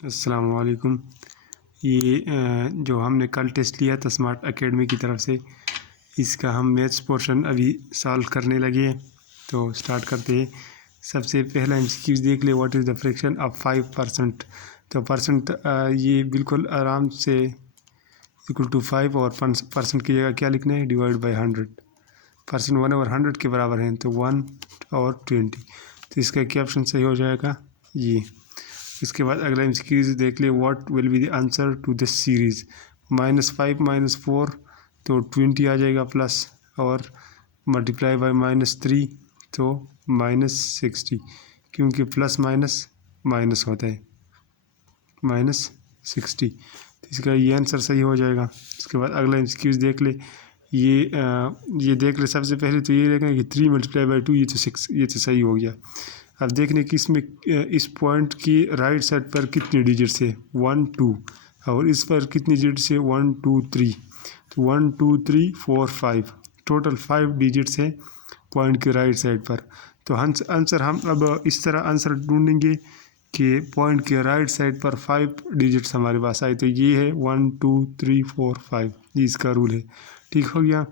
अस्सलाम वालेकुम। ये जो हमने कल टेस्ट लिया था स्मार्ट एकेडमी की तरफ से, इसका हम मैथ्स पोर्शन अभी सॉल्व करने लगे हैं। तो स्टार्ट करते हैं। सबसे पहला एमसीक्यूज देख ले, what is the fraction of 5%। तो परसेंट ये बिल्कुल आराम से इक्वल टू 5 और परसेंट की जगह क्या लिखना है, डिवाइड बाई 100। परसेंट 1/100 के बराबर है, तो 1 और 20। तो इसका क्या ऑप्शन सही हो जाएगा, ये। इसके बाद अगला एमसीक्यूज देख ले, what will be the answer to this series. -5 -4 तो 20 आ जाएगा प्लस, और मल्टीप्लाई बाय -3 तो -60, क्योंकि प्लस माइनस माइनस होता है, -60। तो इसका ये आंसर सही हो जाएगा। इसके बाद अगला एमसीक्यूज देख ले, ये देख ले। सबसे पहले तो ये देखना कि 3 × 2 ये तो 6, ये तो सही हो गया। अब देखने कि इसमें इस पॉइंट की राइट साइड पर कितने डिजिट्स है, 1 2, और इस पर कितनी डिजिट्स है, 1 2 3। तो 1 2 3 4 5, टोटल 5 डिजिट्स है पॉइंट के राइट साइड पर। तो आंसर हम अब इस तरह आंसर ढूंढेंगे कि पॉइंट के राइट साइड पर 5 डिजिट्स हमारे पास आए। तो ये है 1 2 3 4 5, ये इसका रूल है। ठीक हो गया।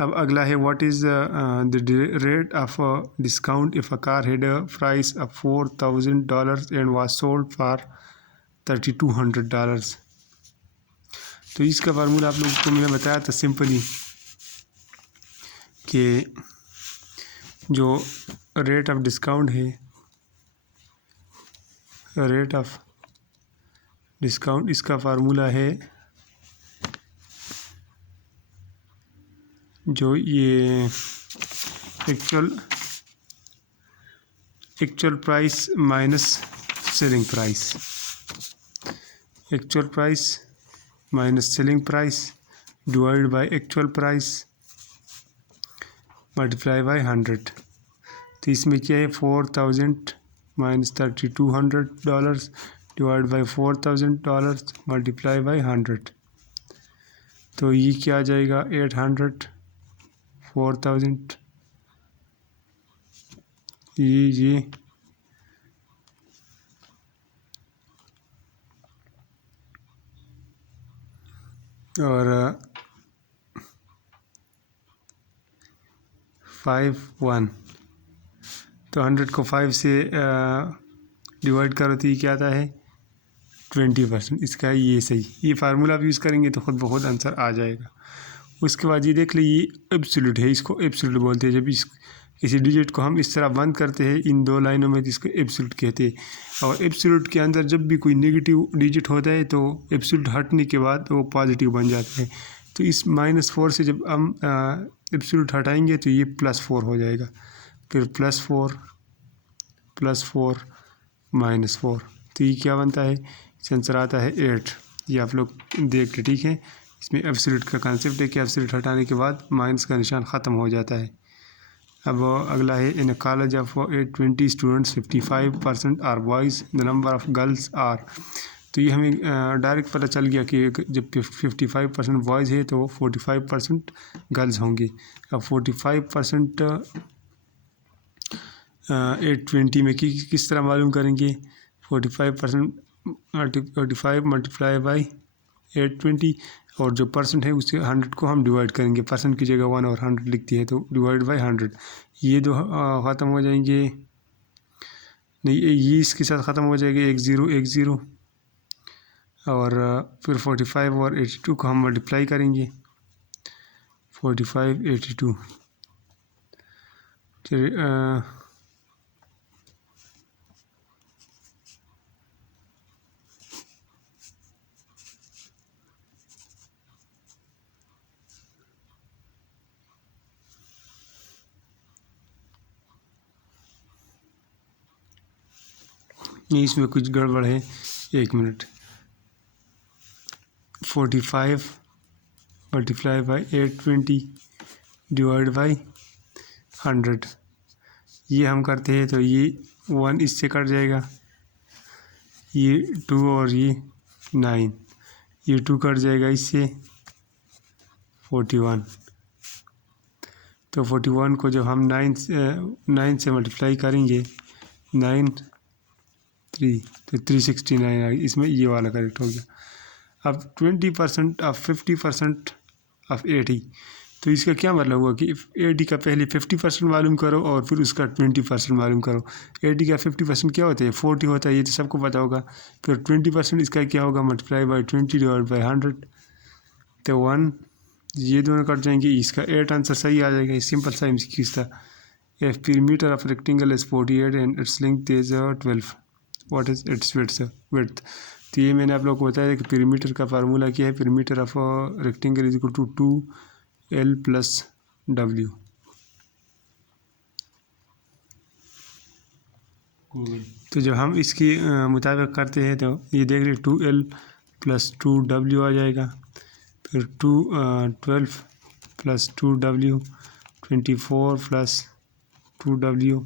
अब अगला है, what is the rate of discount if a car had a price of $4,000 and was sold for $3,200। तो इसका फार्मूला आप लोगों को मैंने बताया था सिंपली, कि जो रेट ऑफ डिस्काउंट है, रेट ऑफ डिस्काउंट, इसका फार्मूला है जो ये actual price minus selling price, actual price minus selling price divide by actual price multiply by 100। तो इसमें क्या है, 4,000 minus $3,200 divide by $4,000 multiply by 100। तो ये क्या आ जाएगा, 800, 4,000, ये और 5 1। तो 100 को 5 से डिवाइड करो तो ये क्या आता है, 20%। इसका ये सही, ये फार्मूला आप यूज़ करेंगे तो खुद बहुत आंसर आ जाएगा। उसके बाद ये देख ली, ये एब्सोल्यूट है, इसको एब्सोल्यूट बोलते हैं। जब इस किसी डिजिट को हम इस तरह बंद करते हैं इन दो लाइनों में, तो इसको एब्सोल्यूट कहते हैं। और एब्सोल्यूट के अंदर जब भी कोई नेगेटिव डिजिट होता है तो एब्सोल्यूट हटने के बाद वो पॉजिटिव बन जाता है। तो इस -4 से जब हम एब्सोल्यूट हटाएंगे तो ये +4 हो जाएगा, फिर +4 +4 -4। तो ये क्या बनता है, इसका आंसर आता है 8। ये आप लोग देख के, ठीक है। इसमें एब्सोल्यूट का कंसेप्ट है कि एब्सोल्यूट हटाने के बाद माइनस का निशान ख़त्म हो जाता है। अब अगला है, in college of 820 students 55% are boys, the number of girls are. तो ये हमें डायरेक्ट पता चल गया कि जब 55% बॉयज़ है तो 45% गर्ल्स होंगे। अब 45% 820 में किस तरह मालूम करेंगे, 45 मल्टीप्लाई बाई 820, और जो परसेंट है उससे 100 को हम डिवाइड करेंगे। परसेंट की जगह 1 और 100 लिखती है, तो डिवाइड बाई 100। ये दो ख़त्म हो जाएंगे, नहीं ये इसके साथ ख़त्म हो जाएंगे, 1 0 1 0, और फिर 45 और 82 को हम मल्टीप्लाई करेंगे, 45 82। चलिए इसमें कुछ गड़बड़ है, 1 minute. 45 multiply by 820 divide by 100, ये हम करते हैं तो ये 1 इससे कट जाएगा, ये 2 और ये 9, ये 2 कट जाएगा इससे, 41। तो 41 को जब हम 9 से मल्टीप्लाई करेंगे, 9 3, तो 369 आ गई, इसमें ये वाला करेक्ट हो गया। अब 20% ऑफ 50% ऑफ 80, तो इसका क्या मतलब हुआ कि 80 का पहले 50% मालूम करो और फिर उसका 20% मालूम करो। 80 का 50% क्या होता है? 40 होता है, ये तो सबको पता होगा। फिर 20% इसका क्या होगा? मल्टीप्लाई बाई 20 डिवाइड बाई 100, तो 1, ये दोनों कट जाएंगे, इसका 8 आंसर सही आ जाएगा। सिंपल सा MCQ था। A perimeter of rectangle is 48 and its length is 12. What is its width? तो ये मैंने आप लोगों को बताया कि perimeter का फार्मूला क्या है। perimeter of a rectangle is equal to 2L plus W। तो जब हम इसके मुताबिक करते हैं तो ये देख रहे 2L plus 2W आ जाएगा। फिर 12 plus 2W, 24 plus 2W।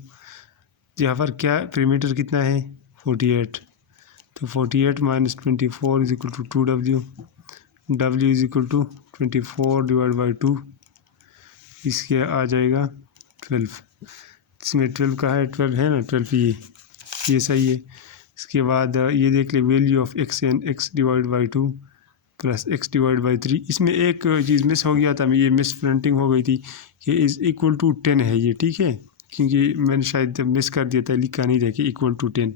यहाँ पर क्या perimeter कितना है? 48, तो 48 minus 24 is equal to 2W। W is equal to 24 divide by 2, इसके आ जाएगा 12। इसमें 12 का है, 12 है ना, 12 ये सही है। इसके बाद ये देख ले value of x and x divide by 2 plus x divide by 3। इसमें एक चीज़ मिस हो गया था, ये मिस प्रिंटिंग हो गई थी कि इज़ इक्वल टू 10 है ये, ठीक है, क्योंकि मैंने शायद मिस कर दिया था, लिखा नहीं था कि इक्वल टू 10।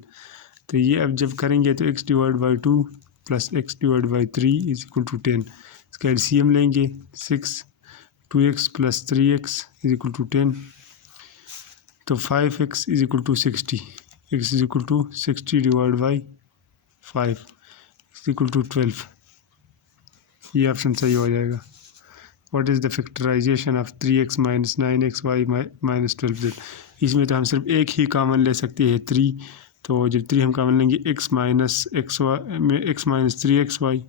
तो ये अब जब करेंगे तो x divide by 2 plus x divide by 3 is equal to 10। इसका LCM लेंगे 6, 2x plus 3x is equal to 10, तो 5x is equal to 60, x is equal to 60 divide by 5 is equal to 12। ये ऑप्शन सही हो जाएगा। What is the factorization of 3x minus 9xy minus 12z? इसमें तो हम सिर्फ एक ही कॉमन ले सकते हैं 3, तो जब 3 हम कॉमन लेंगे x minus 3xy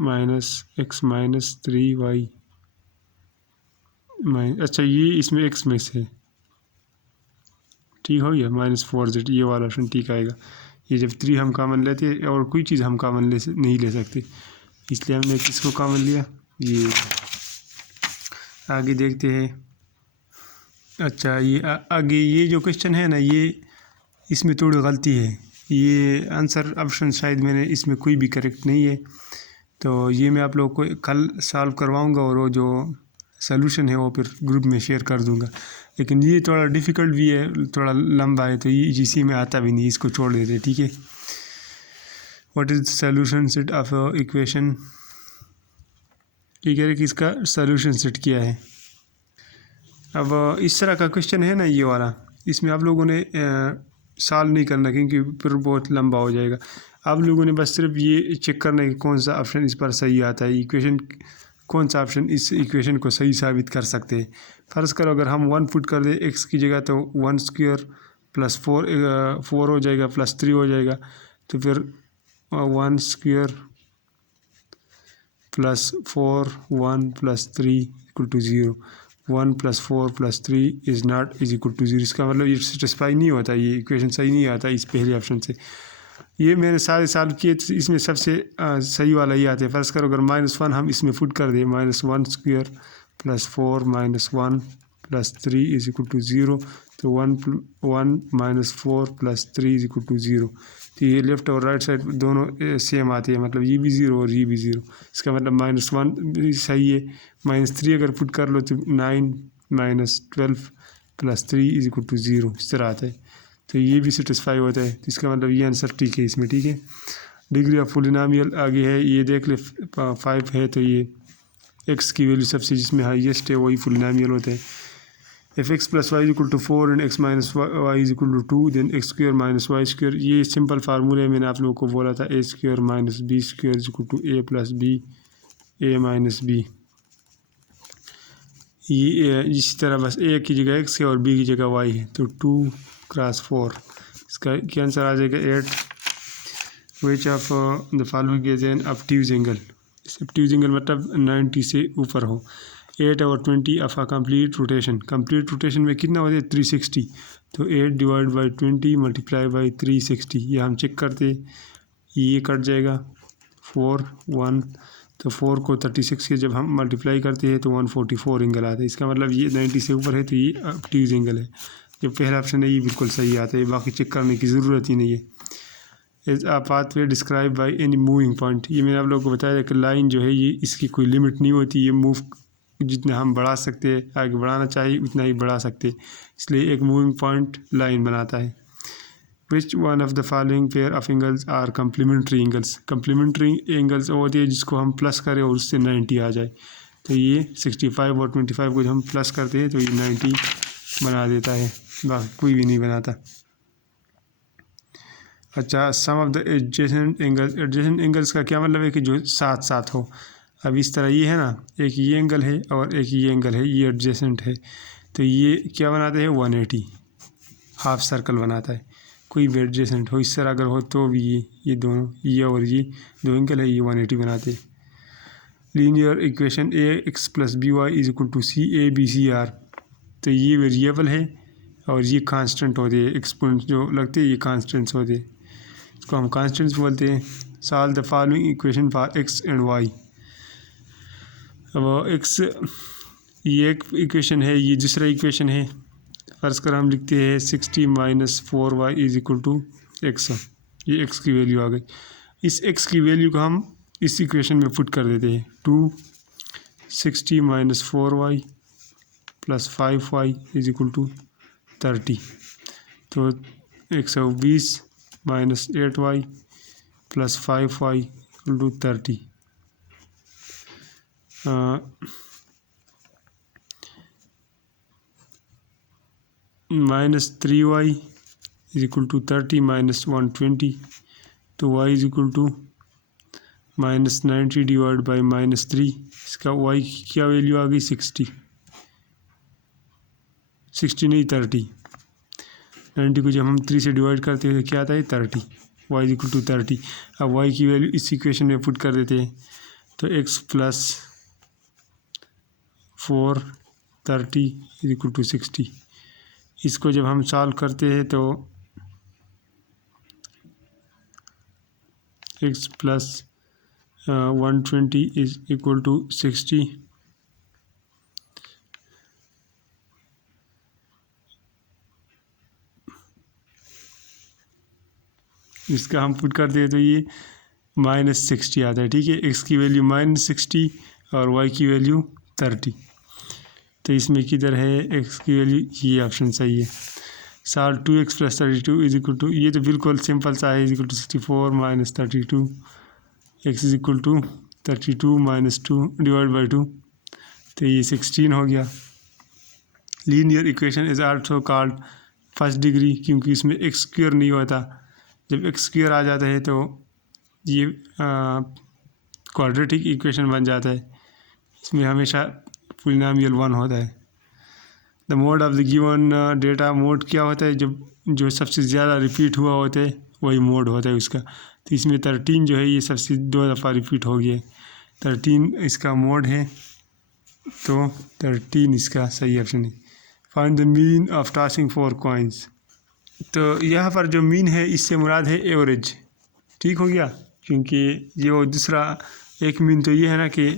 minus x minus 3y अच्छा ये इसमें x में से ठीक हो गया, माइनस 4z, ये वाला ऑप्शन ठीक आएगा। ये जब 3 हम कॉमन लेते हैं और कोई चीज़ हम कॉमन नहीं ले सकते, इसलिए हमने किसको कॉमन लिया, ये। आगे देखते हैं। अच्छा ये आगे ये जो क्वेश्चन है ना, ये इसमें थोड़ी गलती है। ये आंसर ऑप्शन शायद मैंने इसमें कोई भी करेक्ट नहीं है, तो ये मैं आप लोगों को कल सॉल्व करवाऊंगा और वो जो सलूशन है वो फिर ग्रुप में शेयर कर दूंगा। लेकिन ये थोड़ा डिफ़िकल्ट भी है, थोड़ा लंबा है, तो ये इसी में आता भी नहीं, इसको छोड़ देते, ठीक है। What is solution set of equation? ये कह रहे कि इसका सॉल्यूशन सेट क्या है। अब इस तरह का क्वेश्चन है ना ये वाला, इसमें आप लोगों ने सॉल्व नहीं करना क्योंकि फिर बहुत लंबा हो जाएगा। आप लोगों ने बस सिर्फ ये चेक करना है कि कौन सा ऑप्शन इस पर सही आता है, इक्वेशन कौन सा ऑप्शन इस इक्वेशन को सही साबित कर सकते हैं। फ़र्ज़ करो अगर हम 1 पुट कर दें x की जगह, तो 1 स्क्वायर प्लस 4 हो जाएगा प्लस 3 हो जाएगा, तो फिर 1 square plus 4 1 plus 3 equal to 0, 1 plus 4 plus 3 is not is equal to 0। इसका मतलब ये सेटिस्फाई नहीं होता, ये इक्वेशन सही नहीं आता इस पहले ऑप्शन से। ये मैंने सारे सॉल्व किए, इसमें सबसे सही वाला ही आता है। फ़र्ज़ करो अगर -1 हम इसमें पुट कर दें, -1 square plus 4 minus 1 plus 3 is equal to 0, तो 1 minus 4 plus 3 is equal to 0। तो ये लेफ़्ट और राइट साइड दोनों सेम आती है, मतलब ये भी 0 और ये भी 0। इसका मतलब -1 भी सही है। -3 अगर पुट कर लो तो 9 minus 12 plus 3 is equal to 0, इस तरह आता है, तो ये भी सेटिस्फाई होता है। तो इसका मतलब ये आंसर ठीक है इसमें, ठीक है। डिग्री ऑफ पोलिनोमियल आगे है, ये देख ले 5 है, तो ये x की वैल्यू सबसे जिसमें हाईएस्ट है वही पोलिनोमियल होता है। If x plus y is equal to 4 and x minus y is equal to 2 then x square minus y square. ये सिंपल फार्मूला है, मैंने आप लोगों को बोला था a square minus b square is equal to a plus b a minus b. ये इसी तरह बस a की जगह x है और b की जगह y है, तो 2 क्रॉस 4, इसका क्या आंसर आ जाएगा 8। Which of the following is an obtuse angle? Obtuse angle मतलब 90 से ऊपर हो। 8 और 20 of a complete rotation, complete rotation में कितना हो जाए 360, तो 8 डिवाइड बाई 20 मल्टीप्लाई बाई 360, ये हम चेक करते, ये कट जाएगा 4 1, तो 4 को 36 के जब हम मल्टीप्लाई करते हैं तो 144 एंगल आता है। इसका मतलब ये 90 से ऊपर है, तो ये ऑब्ट्यूज एंगल है। जो पहला ऑप्शन है ये बिल्कुल सही आता है, बाकी चेक करने की ज़रूरत ही नहीं है। Is a pathway describe by any moving point. ये मैंने आप लोगों को बताया कि लाइन जो है ये इसकी कोई लिमिट नहीं होती, ये मूव जितना हम बढ़ा सकते हैं, आगे बढ़ाना चाहिए उतना ही बढ़ा सकते, इसलिए एक मूविंग पॉइंट लाइन बनाता है। Which one of the following pair of angles are complementary angles. Complementary angles होती है जिसको हम प्लस करें और उससे 90 आ जाए, तो ये 65 और 25 को जब हम प्लस करते हैं तो ये 90 बना देता है, बाकी कोई भी नहीं बनाता। अच्छा, sum of the adjacent angles. Adjacent angles का क्या मतलब है कि जो साथ साथ हो। अब इस तरह ये है ना, एक ये एंगल है और एक ये एंगल है, ये एडजेसेंट है, तो ये क्या बनाते हैं 180, हाफ सर्कल बनाता है। कोई भी एडजेसेंट हो इस तरह अगर हो तो भी ये दोनों, ये और ये दो एंगल है, ये 180 बनाते हैं। Linear equation a x plus b y is equal to c a b c are, तो ये वेरिएबल है और ये कांस्टेंट होते हैं, एक्सपोनेंट जो लगते हैं ये कांस्टेंट्स होते हैं, इसको हम कांस्टेंट्स बोलते हैं। Solve the following equation for x and y. अब एक्स ये एक इक्वेशन है, ये दूसरा इक्वेशन है। फर्स्ट कर हम लिखते हैं 60 minus 4y is equal to x, ये एक्स की वैल्यू आ गई। इस एक्स की वैल्यू को हम इस इक्वेशन में पुट कर देते हैं, 260 minus 4y plus 5y is equal to 30, तो 120 minus 8y plus 5y equal to 30। Minus 3y is equal to 30 minus 120, तो y is equal to minus 90 divide by minus 3, इसका y की क्या वैल्यू आ गई 60 नहीं 30। 90 को जब हम 3 से डिवाइड करते हैं तो क्या आता है 30, y इज इक्वल टू 30। अब y की वैल्यू इस इक्वेशन में पुट कर देते हैं, तो x plus 4 30 is equal to 60। इसको जब हम सॉल्व करते हैं तो x plus 120 is equal to 60, इसका हम पुट करते हैं तो ये माइनस 60 आता है। ठीक है, x की वैल्यू माइनस 60 और y की वैल्यू 30, तो इसमें किधर है x की वैल्यू, ये ऑप्शन सही है। Solve 2x plus 32 is equal to, ये तो बिल्कुल सिंपल सा है, is equal to 64 minus 32, x is equal to 32 minus 2 divide by 2, तो ये 16 हो गया। Linear equation is also called first degree, क्योंकि इसमें एक्स स्क्वायर नहीं होता, जब एक्स स्क्वायर आ जाता है तो ये क्वाड्रेटिक इक्वेशन बन जाता है, इसमें हमेशा पॉलिनोमियल 1 होता है। The mode of the given data, mode क्या होता है, जब जो सबसे ज़्यादा रिपीट हुआ होता है वही मोड होता है उसका, तो इसमें 13 जो है ये सबसे 2 दफ़ा रिपीट हो गया है, 13 इसका मोड है, तो 13 इसका सही ऑप्शन है। Find the mean of tossing 4 coins, तो यहाँ पर जो मीन है इससे मुराद है एवरेज। ठीक हो गया, क्योंकि ये वो दूसरा एक मीन तो ये है ना कि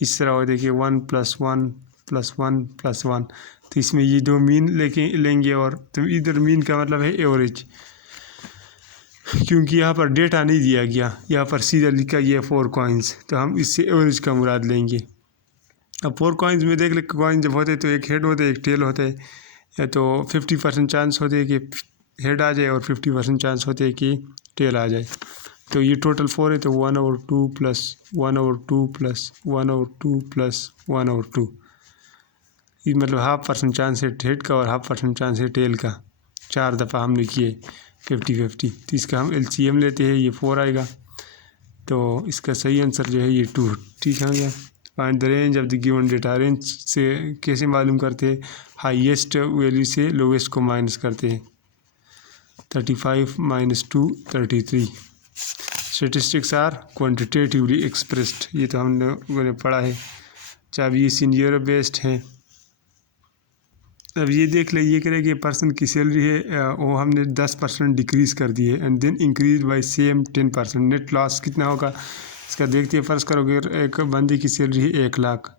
इस तरह हो, देखिए 1 + 1 + 1 + 1, तो इसमें ये दो मीन लेंगे और तो इधर मीन का मतलब है एवरेज, क्योंकि यहाँ पर डेटा नहीं दिया गया, यहाँ पर सीधा लिखा गया 4 कॉइन्स, तो हम इससे एवरेज का मुराद लेंगे। अब 4 कॉइन्स में देख ले, कॉइन जब होते तो एक हेड होते एक टेल होते, या तो 50% चांस होते हैं कि हेड आ जाए और 50% चांस होते हैं कि टेल आ जाए, तो ये टोटल 4 है, तो 1/2 + 1/2 + 1/2 + 1/2, ये मतलब 0.5% चांस है हेड का और 0.5% चांस है टेल का। 4 दफ़ा हमने किए 50-50, तो इसका हम LCM लेते हैं, ये 4 आएगा, तो इसका सही आंसर जो है ये 2। ठीक है गया। Find the range of the given data, range से कैसे मालूम करते हैं, हाईएस्ट वैल्यू से लोवेस्ट को माइनस करते हैं, 35 - 2 33। स्टेटिस्टिक्स आर क्वान्टिटेटिवली एक्सप्रेस्ड, ये तो हम लोगों ने पढ़ा है। चाहे ये सीनियर बेस्ड है। अब ये देख ले, ये कह रहे कि पर्सन की सैलरी है वो हमने 10% डिक्रीज़ कर दी है and then increase by same 10%, net loss कितना होगा इसका देखते हैं। फ़र्ज़ करोगे एक बंदी की सैलरी है 1 लाख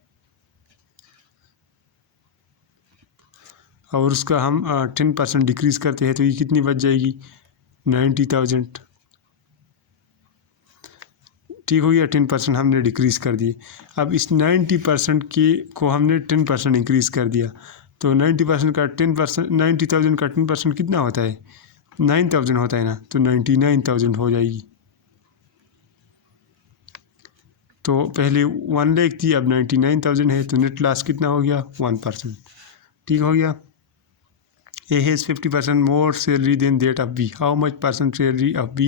और उसका हम 10% डिक्रीज़ करते हैं, तो ये कितनी बच जाएगी 90,000। ठीक हो गया। 10% हमने डिक्रीज़ कर दिए। अब इस 90% के को हमने 10% इंक्रीज़ कर दिया, तो 90% का 10%, 90,000 का 10% कितना होता है? 9,000 होता है ना, तो 99,000 हो जाएगी। तो पहले 1 लाख थी, अब 99,000 है, तो नेट लॉस कितना हो गया? 1%। ठीक हो गया। A has 50% more salary than that of B. How much % salary of B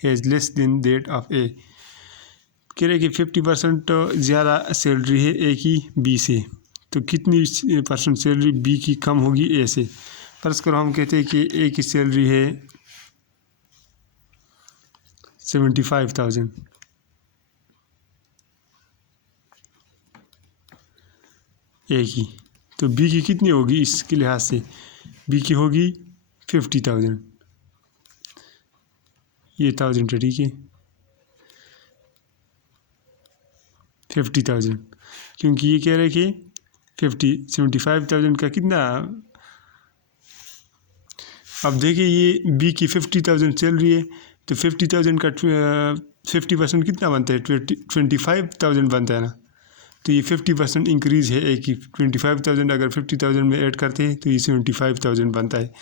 has less than that of A? कह रहे कि 50% ज़्यादा सैलरी है ए की बी से, तो कितनी % सैलरी बी की कम होगी ए से? फर्ज करो हम कहते हैं कि ए की सैलरी है 75,000, ए की, तो बी की कितनी होगी इसके लिहाज से? बी की होगी 50,000, ये 1000 है, ठीक है, 50,000, क्योंकि ये कह रहे कि 75,000 का कितना। अब देखिए ये बी की 50,000 चल रही है, तो 50,000 का 50% कितना बनता है? 25,000 बनता है ना, तो ये 50% इंक्रीज़ है ए की। 25,000 अगर 50,000 में ऐड करते हैं तो ये 75,000 बनता है।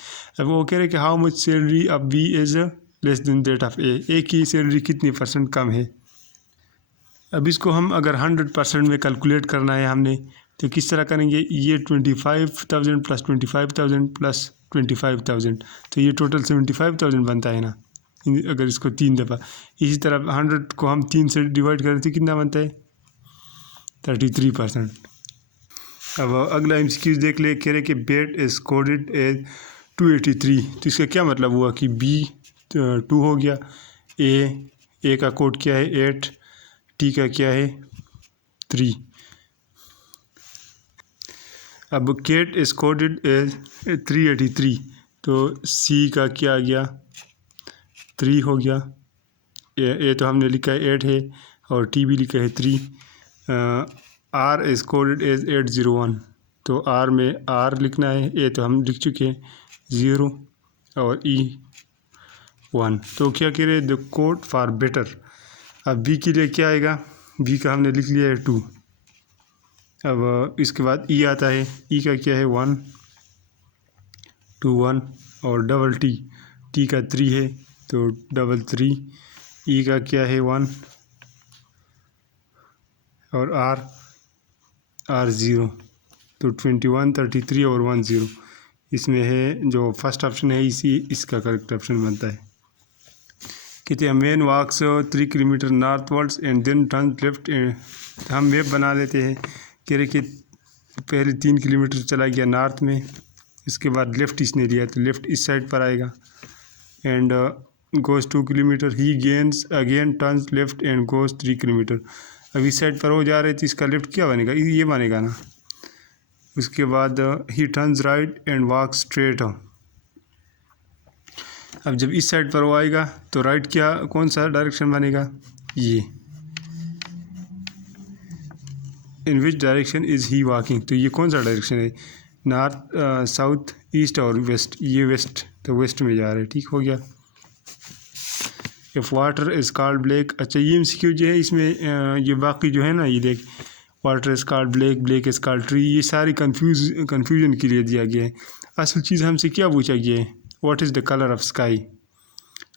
अब वो कह रहे हैं कि how much salary of B is less than that of A की सैलरी कितनी % कम है? अब इसको हम अगर 100% में कैलकुलेट करना है हमने, तो किस तरह करेंगे? ये 25,000 प्लस 25,000 प्लस 25,000, तो ये टोटल 75,000 बनता है ना, अगर इसको 3 दफ़ा। इसी तरह 100 को हम 3 से डिवाइड करें तो कितना बनता है? 33%। अब अगला MCQ देख ले। कह रहे कि बेट इज कोडेड एज 283, तो इसका क्या मतलब हुआ कि बी 2 हो गया, ए का कोड क्या है 8, टी का क्या है 3। अब केट इज कोडेड एज 383, तो सी का क्या आ गया? 3 हो गया। ए तो हमने लिखा है 8 है, और टी भी लिखा है 3। आर इज कोडेड एज 801, तो आर में आर लिखना है, ए तो हम लिख चुके हैं 0, और ई 1। तो क्या कह रहे हैं? The code for better. अब बी के लिए क्या आएगा? बी का हमने लिख लिया है 2। अब इसके बाद ई आता है, ई का क्या है 1, 2 1, और डबल टी का 3 है, तो डबल 3। ई का क्या है 1, और आर 0, तो 21 33 और 1 0 इसमें है। जो फर्स्ट ऑप्शन है इसका करेक्ट ऑप्शन बनता है। कहते हैं man walks 3 kilometre northwards and then turn left. हम मैप बना लेते हैं। कह रहे कि पहले 3 किलोमीटर चला गया नॉर्थ में, इसके बाद लेफ़्ट इसने लिया, तो लेफ़्ट इस साइड पर आएगा। And goes 2 kilometre, he gains again turns left and goes 3 kilometre. अब इस साइड पर वो जा रहे थे, इसका लेफ़्ट क्या बनेगा? ये बनेगा ना। उसके बाद ही turns right and walk straight. अब जब इस साइड पर वो आएगा तो राइट क्या कौन सा डायरेक्शन बनेगा? ये। In which direction is he walking, तो ये कौन सा डायरेक्शन है? नॉर्थ, साउथ, ईस्ट और वेस्ट। ये वेस्ट, तो वेस्ट में जा रहे हैं। ठीक हो गया। If water is called black. अच्छा ये MCQ जो है इसमें ये बाकी जो है ना, ये देख, water is called black, black is called tree, ये सारी कन्फ्यूजन के लिए दिया गया है। असल चीज़ हमसे क्या पूछा गया है? What is the colour of sky.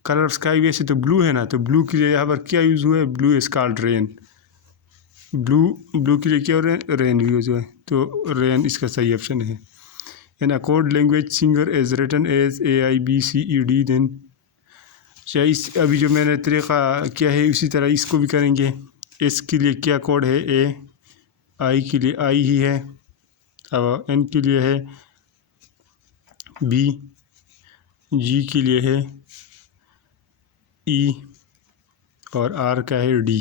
Colour of sky वैसे तो ब्लू है ना, तो ब्लू के लिए यहाँ पर क्या यूज़ हुआ है? Blue is called rain. Blue के लिए क्या हो रहा है? रेन यूज़ हुआ है, तो रेन इसका सही ऑप्शन है। In a code language singer is written as AIBCED then. इस अभी जो मैंने तरीक़ा किया है उसी तरह इसको भी करेंगे। एस के लिए क्या कोड है? A, आई के लिए आई ही है, अब N के लिए है B, G के लिए है E, और R का है D।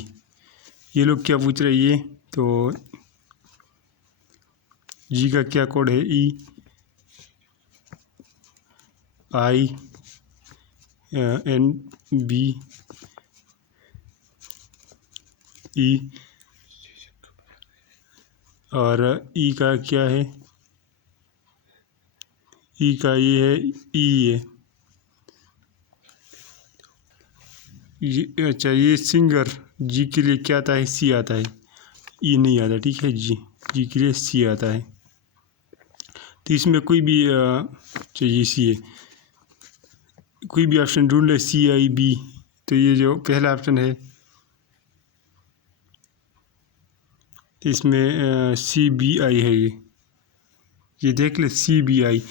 ये लोग क्या पूछ रहे हैं ये? तो G का क्या कोड है? E, I, N, B, E, और E का क्या है? E का ये है, E है, ये अच्छा, ये सिंगर जी के लिए क्या आता है? सी आता है, ई नहीं आता, ठीक है। जी के लिए सी आता है। तो इसमें कोई भी चाहिए सी है, कोई भी ऑप्शन ढूंढ ले, सी आई बी। तो ये जो पहला ऑप्शन है, तो इसमें सी बी आई है। ये देख ले, C B I,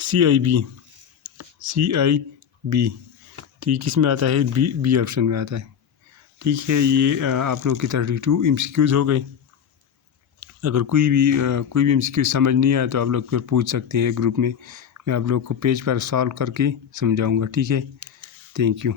C I B, C I B. तो ये किस में आता है? बी ऑप्शन में आता है, ठीक है। ये आप लोग की 32 MCQs हो गए। अगर कोई भी MCQ समझ नहीं आया तो आप लोग फिर पूछ सकते हैं ग्रुप में। मैं आप लोग को पेज पर सॉल्व करके समझाऊंगा, ठीक है। Thank you.